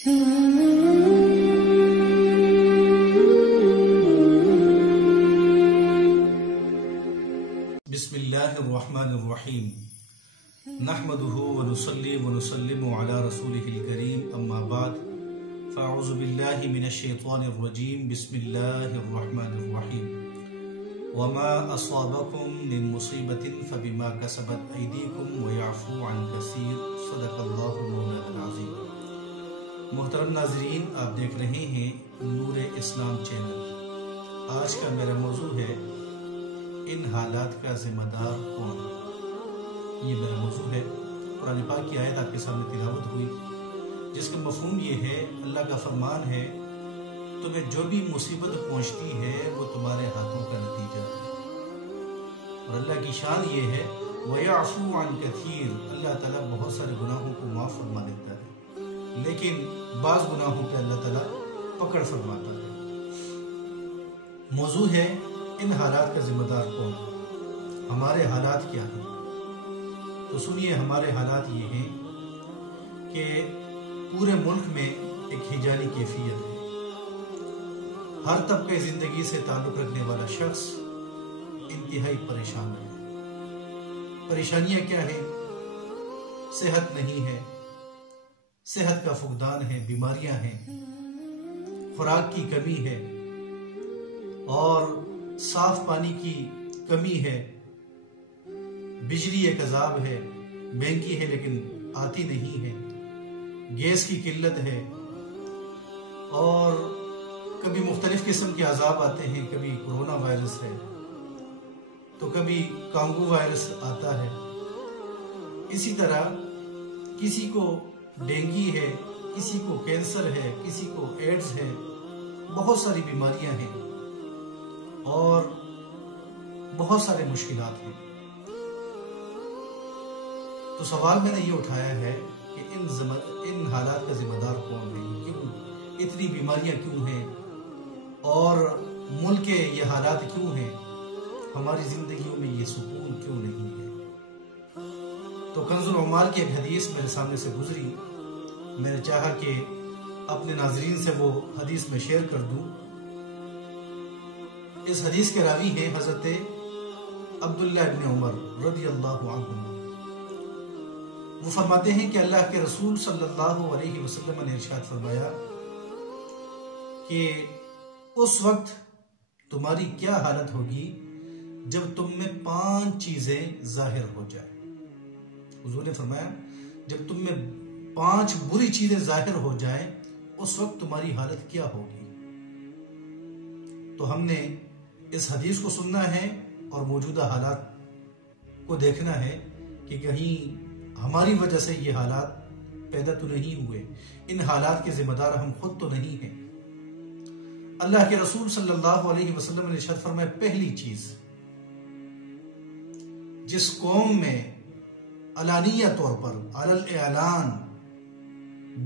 बिस्मिल्लाहिर्रहमानिर्रहीम नहमदुहु व नुसल्ली व नुसल्लिमु अला रसूलिहिल करीम अम्मा बाद फ़अऊज़ु बिल्लाहि मिनश शैतानिर रजीम बिस्मिल्लाहिर्रहमानिर्रहीम वमा अस्वाबकुम मिन मुसीबतिन फबिमा कसबत अयदीकुम व यअफ़ू अन कसीर सदक़ल्लाहुल मौलाना अज़ीम। मोहतरम नाज़रीन, आप देख रहे हैं नूर इस्लाम चैनल। आज का मेरा मौजू है इन हालात का जिम्मेदार कौन। ये मेरा मौजू है। कुरान पाक की आयत आपके सामने तिलावत हुई, जिसका मफहूम ये है, अल्लाह का फरमान है, तुम्हें जो भी मुसीबत पहुंचती है वो तुम्हारे हाथों का नतीजा है। और अल्लाह की शान ये है वयअफ़ू अन कसीर, अल्लाह ताला बहुत सारे गुनाहों को माफ़ फरमा देता है, लेकिन बाज़ गुनाहों पे अल्लाह ताला पकड़ फरमाता है। मौजू है इन हालात का जिम्मेदार कौन, हमारे हालात क्या हैं। तो सुनिए, हमारे हालात ये हैं कि पूरे मुल्क में एक हिजानी कैफियत है। हर तबके जिंदगी से ताल्लुक रखने वाला शख्स इंतहाई परेशान है। परेशानियां क्या है? सेहत नहीं है, सेहत का फुकदान है, बीमारियां हैं, खुराक की कमी है और साफ पानी की कमी है, बिजली एक अजाब है, महंगी है लेकिन आती नहीं है, गैस की किल्लत है और कभी मुख्तलिफ किस्म के अजाब आते हैं। कभी कोरोना वायरस है तो कभी कांगू वायरस आता है। इसी तरह किसी को डेंगू है, किसी को कैंसर है, किसी को एड्स है, बहुत सारी बीमारियां हैं और बहुत सारे मुश्किलात हैं। तो सवाल मैंने ये उठाया है कि इन हालात का जिम्मेदार कौन है, क्यों इतनी बीमारियां क्यों हैं और मुल्क के ये हालात क्यों हैं, हमारी जिंदगियों में ये सुकून क्यों नहीं है। तो कंजुल उम्माल की एक हदीस मेरे सामने से गुजरी, मैंने चाहा कि अपने नाजरीन से वो हदीस में शेयर कर दूं। इस हदीस के रावी हैं हजरत अब्दुल्लाह इब्न उमर रज़ियल्लाहु अन्हु। वो फरमाते हैं कि अल्लाह के रसूल सल्लल्लाहु अलैहि वसल्लम ने इरशाद फरमाया कि उस वक्त तुम्हारी क्या हालत होगी जब तुम में 5 चीजें जाहिर हो जाए। हुजूर ने फरमाया जब तुम में 5 बुरी चीजें जाहिर हो जाए उस वक्त तुम्हारी हालत क्या होगी। तो हमने इस हदीस को सुनना है और मौजूदा हालात को देखना है कि कहीं हमारी वजह से ये हालात पैदा तो नहीं हुए, इन हालात के जिम्मेदार हम खुद तो नहीं हैं। अल्लाह के रसूल सल्लल्लाहु अलैहि वसल्लम ने इरशाद फरमाया, पहली चीज, जिस कौम में अलानिया तौर पर अलल एलान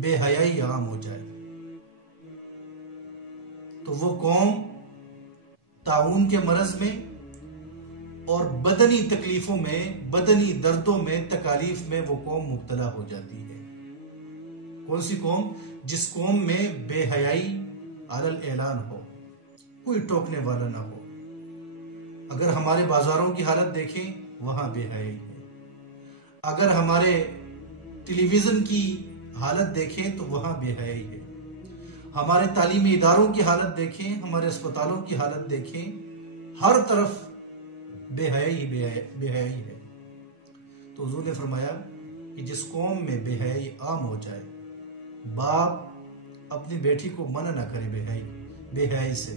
बेहयाई आम हो जाए तो वो कौम ताउन के मरज में और बदनी तकलीफों में, बदनी दर्दों में, तकालीफ में वो कौम मुब्तला हो जाती है। कौन सी कौम? जिस कौम में बेहयाई अलल ऐलान हो, कोई टोकने वाला ना हो। अगर हमारे बाजारों की हालत देखें वहां बेहयाई है, अगर हमारे टेलीविजन की हालत देखें तो वहां बेहयाई है, हमारे तालीमी इदारों की हालत देखें, हमारे अस्पतालों की हालत देखें, हर तरफ बेहयाई बेहयाई है। तो हुजूर ने फरमाया कि जिस कौम में बेहयाई आम हो जाए, बाप अपनी बेटी को मना ना करे बेहयाई से,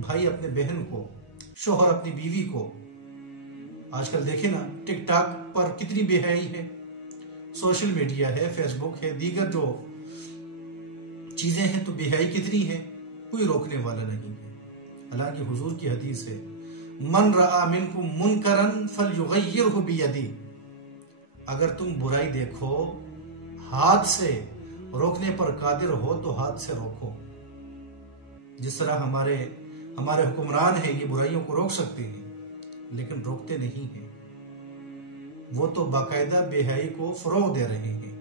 भाई अपने बहन को, शोहर अपनी बीवी को। आजकल देखे ना टिकटॉक पर कितनी बेहयाई है, सोशल मीडिया है, फेसबुक है, दीगर जो चीजें हैं तो बेहयाई कितनी है, कोई रोकने वाला नहीं है। हालांकि हुजूर की हदीस है, मन रआ मिनकुम मुनकरन फलयुगय्यिरहु बियदी, अगर तुम बुराई देखो हाथ से रोकने पर कादिर हो तो हाथ से रोको। जिस तरह हमारे हुक्मरान है ये बुराइयों को रोक सकते हैं लेकिन रोकते नहीं हैं, वो तो बाकायदा बेहयाई को फरोग दे रहे हैं।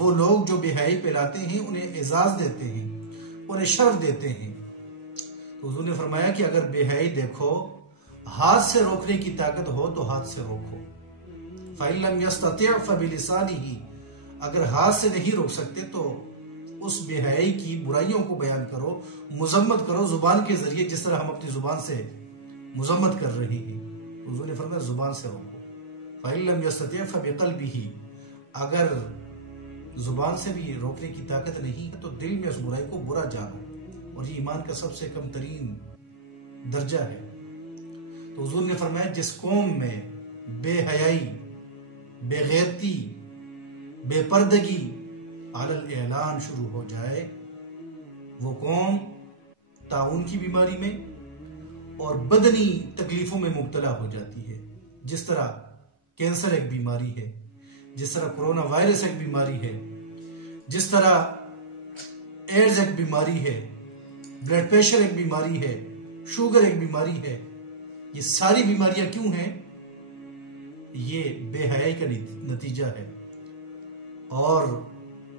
वो लोग जो बेहयाई फैलाते हैं उन्हें एजाज देते हैं, उन्हें शर्फ देते हैं। तो हुजूर ने फरमाया कि अगर बेहयाई देखो, हाथ से रोकने की ताकत हो तो हाथ से रोको। फ़इल्लम यस्तति' फ़बिलिसानिही, अगर हाथ से नहीं रोक सकते तो उस बेहयाई की बुराइयों को बयान करो, मुजम्मत करो जुबान के जरिए, जिस तरह हम अपनी जुबान से मुजम्मत कर रहे हैं। हुजूर ने फरमाया जुबान से रोको। फ़इल्लम यस्तति' फ़बिक़ल्बिही, अगर जुबान से भी रोकने की ताकत नहीं है तो दिल में उस बुराई को बुरा जानो, और ये ईमान का सबसे कम तरीन दर्जा है। तो हुजूर ने फरमाया जिस कौम में बेहयाई, बेगैरती, बेपर्दगी अलल ऐलान शुरू हो जाए, वो कौम ताउन की बीमारी में और बदनी तकलीफों में मुब्तला हो जाती है। जिस तरह कैंसर एक बीमारी है, जिस तरह कोरोना वायरस एक बीमारी है, जिस तरह एड्स एक बीमारी है, ब्लड प्रेशर एक बीमारी है, शुगर एक बीमारी है। ये सारी बीमारियां क्यों हैं? ये बेहयाई का नतीजा है। और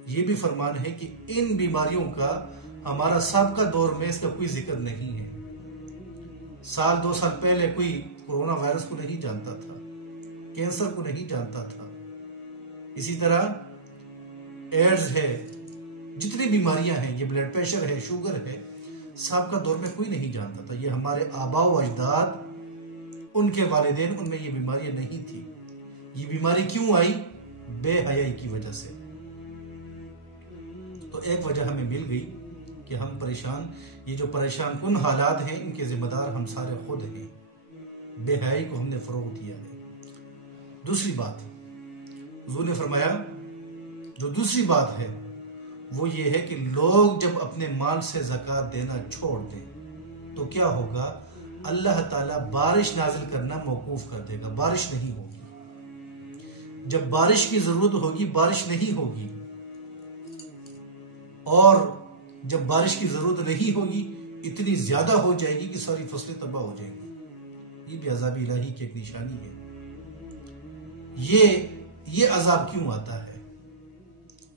ये भी फरमान है कि इन बीमारियों का हमारा साबिका दौर में इसका कोई जिक्र नहीं है। 1-2 साल पहले कोई कोरोना वायरस को नहीं जानता था, कैंसर को नहीं जानता था। इसी तरह एड्स है, जितनी बीमारियां हैं, ये ब्लड प्रेशर है, शुगर है, साबिका दौर में कोई नहीं जानता था। ये हमारे आबा व अजदाद, उनके वालिदैन, उनमें ये बीमारियां नहीं थी। ये बीमारी क्यों आई? बेहयाई की वजह से। तो एक वजह हमें मिल गई कि हम परेशान, ये जो परेशान कुन हालात हैं, इनके जिम्मेदार हम सारे खुद हैं। बेहयाई को हमने फरोग दिया है। दूसरी बात हुजूर ने फरमाया, जो दूसरी बात है वो ये है कि लोग जब अपने माल से ज़कात देना छोड़ दें तो क्या होगा? अल्लाह ताला बारिश नाजिल करना मौकूफ कर देगा, बारिश नहीं होगी। जब बारिश की जरूरत होगी बारिश नहीं होगी, और जब बारिश की जरूरत नहीं होगी इतनी ज्यादा हो जाएगी कि सारी फसलें तबाह हो जाएंगी। ये भी अज़ाब इलाही की एक निशानी है। ये अजाब क्यों आता है?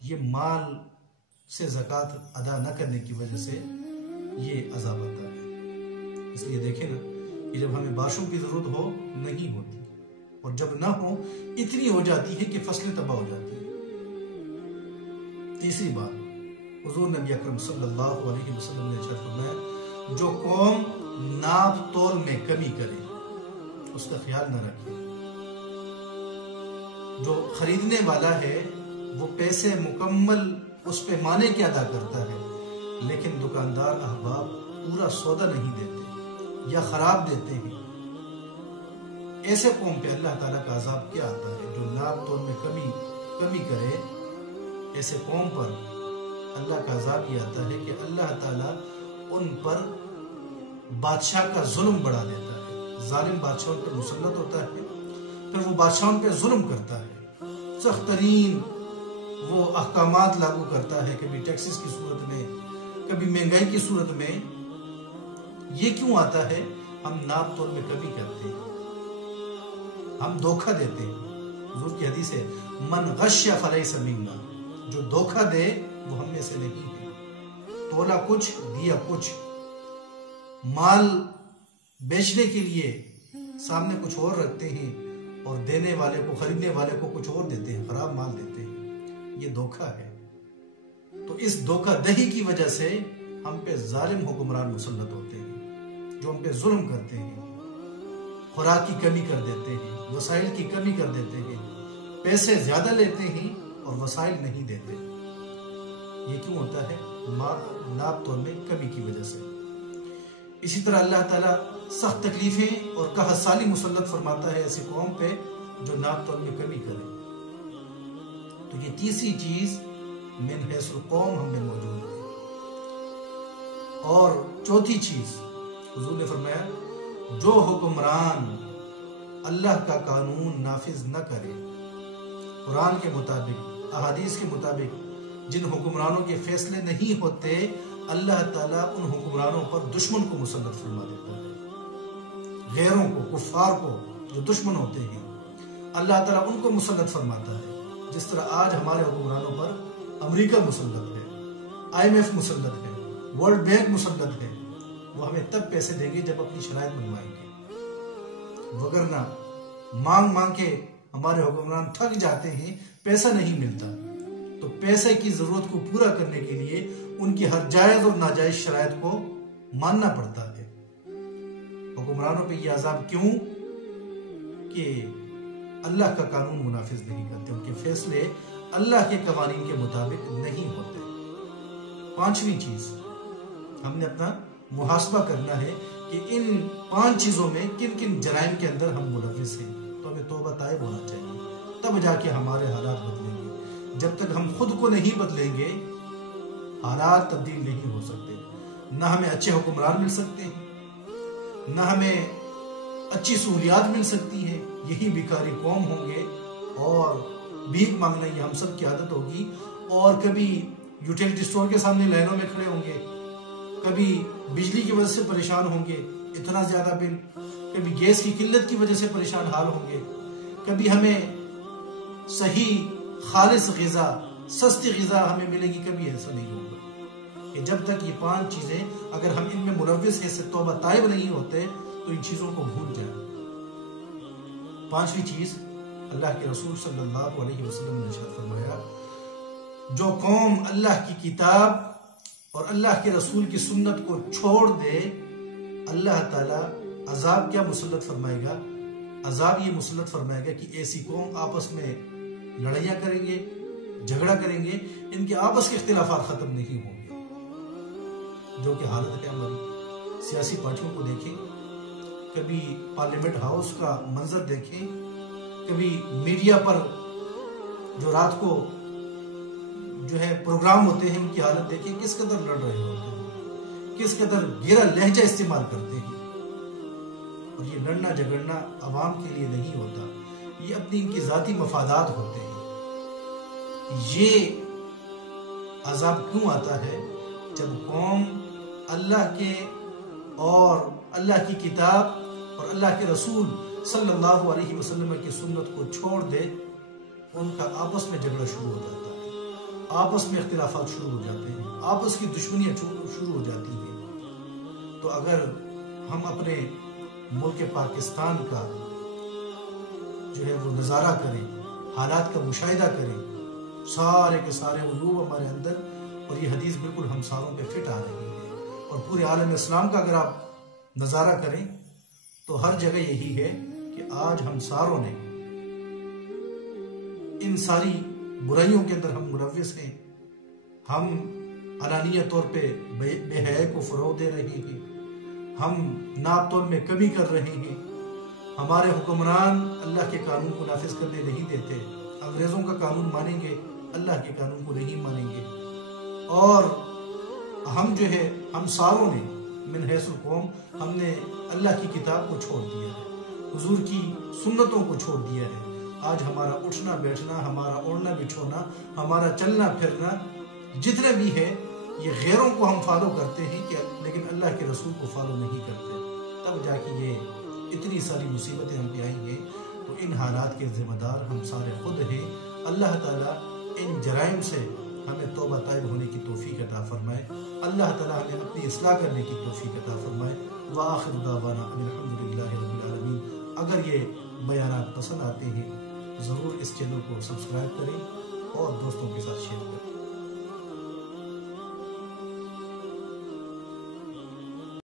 ये माल से ज़कात अदा न करने की वजह से ये अजाब आता है। इसलिए देखें ना कि जब हमें बारिशों की जरूरत हो नहीं होती, और जब ना हो इतनी हो जाती है कि फसलें तबाह हो जाती है। तीसरी बात, हुजूर नबी अकरम सल्लल्लाहु अलैहि वसल्लम ने इरशाद फरमाया, जो कौम नाप तोल में कमी करे उसका ख्याल न रखे। जो खरीदने वाला है वो पैसे मुकम्मल उस पैमाने के अदा करता है, लेकिन दुकानदार अहबाब पूरा सौदा नहीं देते या खराब देते हैं। ऐसे कौम पे अल्लाह ताला का अजाब क्या आता है? जो नाप तोल में कमी करे, ऐसे कौम पर अल्लाह का अजाब ये आता है कि अल्लाह ताला उन पर बादशाह का जुल्म बढ़ा देता है। जालिम बादशाहों पर मुसल्लत होता है, फिर वो बादशाहों पे जुल्म करता है, सख्त तरीन वो अहकामात लागू करता है, कभी टैक्सेस की सूरत में, कभी महंगाई की सूरत में। ये क्यों आता है? हम नाप तोल में कमी करते हैं, हम धोखा देते हैं। हुजूर की हदीस है, मन गश्य फलैसा मिन्ना, जो धोखा दे वो हम में से नहीं है। तोला कुछ दिया कुछ, माल बेचने के लिए सामने कुछ और रखते हैं और देने वाले को, खरीदने वाले को कुछ और देते हैं, खराब माल देते हैं। ये धोखा है। तो इस धोखाधही की वजह से हम पे जालिम हुक्मरान मुसल्लत होते हैं, जो हम पे जुल्म करते हैं, खुराक की कमी कर देते हैं, वसाइल की कमी कर देते हैं, पैसे ज्यादा लेते हैं और वसाइल नहीं देते। ये क्यों होता है? नाप तोल में कमी की वजह से। इसी तरह अल्लाह ताला सख्त तकलीफें और कहसाली मुसल्लत फरमाता है ऐसी कौम पे जो नाप तोल में कमी करे। तो ये तीसरी चीज मिन हैसुल कौम हम में मौजूद है। और चौथी चीज हुजूर ने फरमाया, जो हुक्मरान अल्लाह का कानून नाफिज न करे, कुरान के मुताबिक, अहादीस के मुताबिक जिन हुक्मरानों के फैसले नहीं होते, अल्लाह ताला उन हुक्मरानों पर दुश्मन को मुसल्लत फरमा देता है। गैरों को, कुफ्फार को, जो दुश्मन होते हैं, अल्लाह ताला उनको मुसल्लत फरमाता है। जिस तरह आज हमारे हुक्मरानों पर अमेरिका मुसल्लत है, IMF मुसल्लत है, वर्ल्ड बैंक मुसल्लत है, वो हमें तब पैसे देंगे जब अपनी शराइत बनवाएंगे, वगरना मांग मांग के हमारे हुक्मरान थक जाते हैं, पैसा नहीं मिलता, तो पैसे की जरूरत को पूरा करने के लिए उनकी हर जायज और नाजायज शराइत को मानना पड़ता है। हुक्मरानों पे ये अजाब क्यों कि अल्लाह का कानून मुनाफिज नहीं करते, उनके फैसले अल्लाह के कवानीन के मुताबिक नहीं होते। पांचवी चीज, हमने अपना मुहासबा करना है कि इन 5 चीजों में किन किन जराइम के अंदर हम मुलविस हैं, तो हमें तौबा ताइब होना चाहिए, तब जाके हमारे हालात बदलेंगे। जब तक हम खुद को नहीं बदलेंगे हालात तब्दील नहीं हो सकते। ना हमें अच्छे हुक्मरान मिल सकते हैं, ना हमें अच्छी सहूलियात मिल सकती है, यही भिखारी कौम होंगे और भीख मांगना ये हम सब की आदत होगी। और कभी यूटिलिटी स्टोर के सामने लाइनों में खड़े होंगे, कभी बिजली की वजह से परेशान होंगे, इतना ज्यादा बिल, कभी गैस की किल्लत की वजह से परेशान हाल होंगे, कभी हमें सही खालिस ग़िज़ा, सस्ती ग़िज़ा हमें मिलेगी, कभी ऐसा नहीं होगा। कि जब तक ये 5 चीजें अगर हम इनमें मुलव्विस है, तौबा ताइब नहीं होते, तो इन चीजों को भूल जाए। 5वीं चीज, अल्लाह के रसूल सल्लल्लाहु अलैहि वसल्लम ने इरशाद फरमाया, जो कौम अल्लाह की किताब और अल्लाह के रसूल की सुन्नत को छोड़ दे, अल्लाह ताला अजाब क्या मुसल्लत फरमाएगा? अजाब ये मुसल्लत फरमाएगा कि ऐसी कौम आपस में लड़ाइयां करेंगे, झगड़ा करेंगे, इनके आपस के इख्तिलाफात खत्म नहीं होंगे। जो कि हालत है हमारी। सियासी पार्टियों को देखें, कभी पार्लियामेंट हाउस का मंजर देखें, कभी मीडिया पर जो रात को जो है प्रोग्राम होते हैं उनकी हालत देखें, किस कदर लड़ रहे होते हैं, किस कदर गिरा लहजा इस्तेमाल करते हैं। और ये लड़ना झगड़ना अवाम के लिए नहीं होता, ये अपनी इनकी जाती मफादात होते हैं। ये अजाब क्यों आता है? जब कौम अल्लाह के और अल्लाह की किताब और अल्लाह के रसूल सल्लल्लाहु अलैहि वसल्लम की सुन्नत को छोड़ दे, उनका आपस में झगड़ा शुरू हो जाता है, आपस में इख्तिलाफात शुरू हो जाते हैं, आपस की दुश्मनियां शुरू हो जाती हैं। तो अगर हम अपने मुल्क पाकिस्तान का जो है वो नज़ारा करें, हालात का मुशाहिदा करें, सारे के सारे उलूब हमारे अंदर, और ये हदीस बिल्कुल हम सारों पे फिट आ रही है। और पूरे आलम इस्लाम का अगर आप नज़ारा करें तो हर जगह यही है कि आज हम सारों ने इन सारी बुराइयों के अंदर हम मुलव्विस हैं। हम अलानिया तौर पे बेहयाई को फ़रोग़ दे रहे हैं, हम नाप तोल में कमी कर रहे हैं, हमारे हुक्मरान अल्लाह के कानून को नाफिज करने नहीं देते, अंग्रेज़ों का कानून मानेंगे, अल्लाह के कानून को नहीं मानेंगे। और हम जो है, हम सारों ने मिन हैसुल कौम, हमने अल्लाह की किताब को छोड़ दिया है, हुजूर की सुन्नतों को छोड़ दिया है। आज हमारा उठना बैठना, हमारा ओढ़ना बिछोना, हमारा चलना फिरना जितने भी है, ये गैरों को हम फॉलो करते हैं कि लेकिन अल्लाह के रसूल को फॉलो नहीं करते। तब जाके ये इतनी सारी मुसीबतें हम पे आई हैं। तो इन हालात के जिम्मेदार हम सारे खुद हैं। अल्लाह ताला इन जराइम से हमें तौबा ताइब होने की तौफीक अता फरमाए। अल्लाह ताला हमें अपनी इस्लाह करने की तौफीक अता फरमाए। व आखिर दावाना अल्हम्दुलिल्लाहि रब्बिल आलमीन। अगर ये बयानात पसंद आते हैं ज़रूर इस चैनल को सब्सक्राइब करें और दोस्तों के साथ शेयर करें।